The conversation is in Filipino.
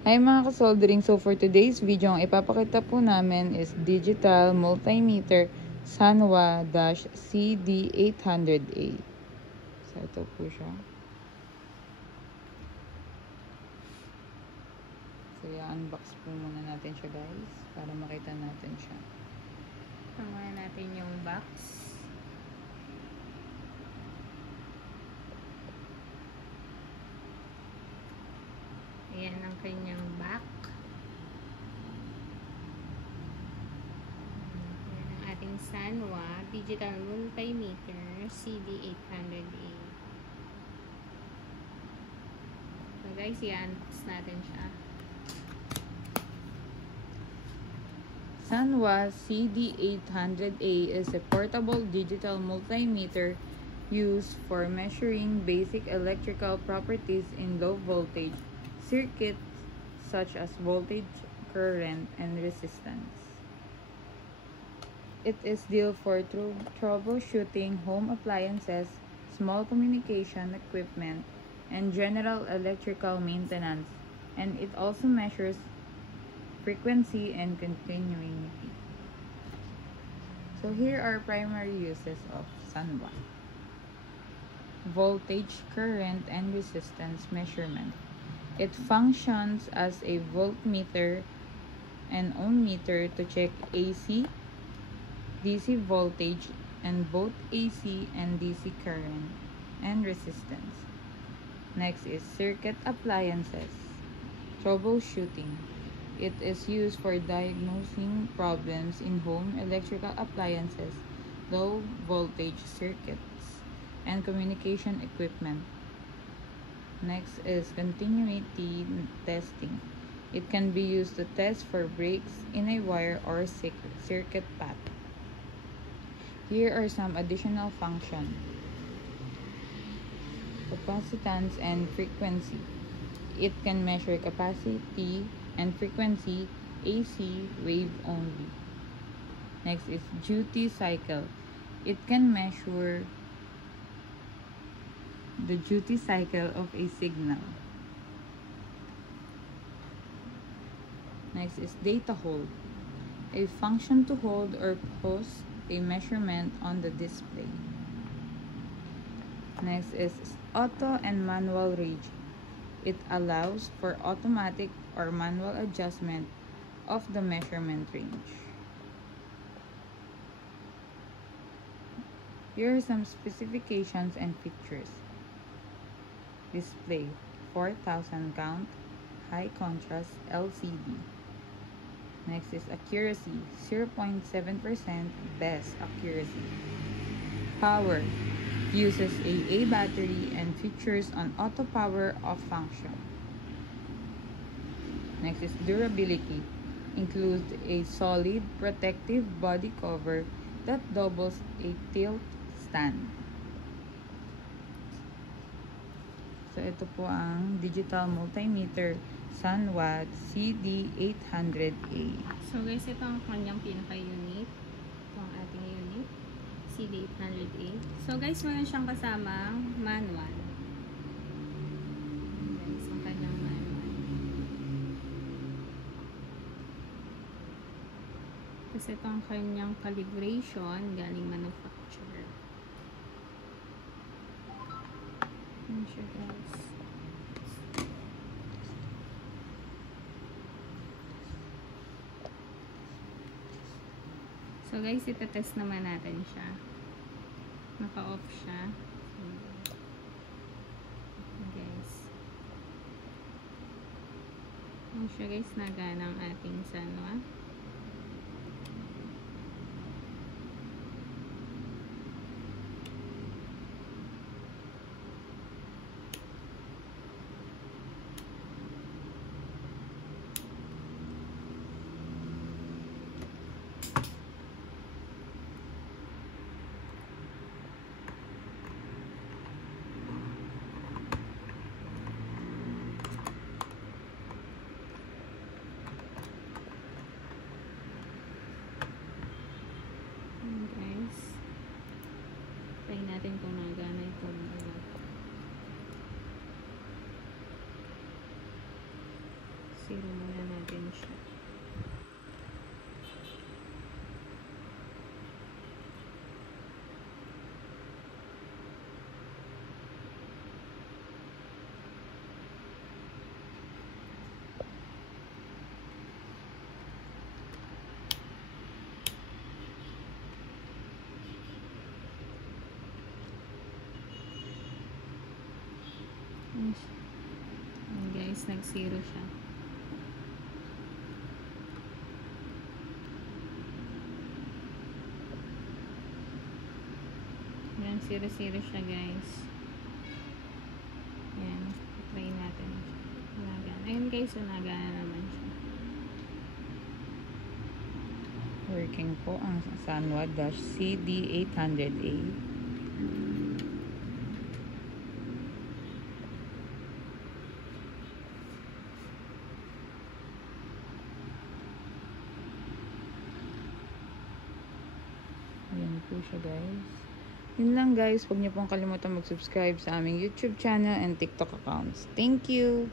Hi mga kasoldering, so for today's video, ang ipapakita po namin is digital multimeter Sanwa-CD800A. So ito po siya. So i-unbox po muna natin siya guys, para makita natin siya. Pangunan natin yung box. Ayan ang kanyang back. Ayan ang ating Sanwa Digital Multimeter CD800A. So guys, i-unbox natin siya. Sanwa CD800A is a portable digital multimeter used for measuring basic electrical properties in low voltage circuits such as voltage, current, and resistance. It is ideal for troubleshooting home appliances, small communication equipment, and general electrical maintenance, and it also measures frequency and continuity. So here are primary uses of Sanwa. Voltage, current, and resistance measurement. It functions as a voltmeter and ohmmeter to check AC, DC voltage, and both AC and DC current and resistance. Next is circuit appliances. Troubleshooting. It is used for diagnosing problems in home electrical appliances, low voltage circuits, and communication equipment. Next is continuity testing. It can be used to test for breaks in a wire or circuit path. Here are some additional functions. Capacitance and frequency. It can measure capacity and frequency AC wave only. Next is duty cycle. It can measure the duty cycle of a signal. Next is data hold. A function to hold or post a measurement on the display. Next is auto and manual range. It allows for automatic or manual adjustment of the measurement range. Here are some specifications and features. Display 4000 count, high contrast LCD. Next is accuracy 0.7% best accuracy. Power uses AA battery and features an auto power off function. Next is durability, includes a solid protective body cover that doubles a tilt stand. So ito po ang digital multimeter Sanwa CD800A. So guys, ito ang kanyang pinaka-unit. Ito ang ating unit. CD800A. So guys, meron siyang kasamang manual. Guys, ang kanyang manual. Tapos ito ang kanyang calibration galing manufacturer. Ayan siya guys. So guys, itetest naman natin siya. Naka-off siya. Guys. Ayan siya guys, nagana ang ating Sanwa. Zero muna natin siya. Ayan guys, nag-zero siya. Ayan, zero siya guys. Ayan, try natin. Nagana. Ayan guys, nagana naman siya. Working po ang Sanwa-CD800A. Ayan po siya guys. Yun lang guys. Huwag niyo pong kalimutan mag-subscribe sa aming YouTube channel and TikTok accounts. Thank you!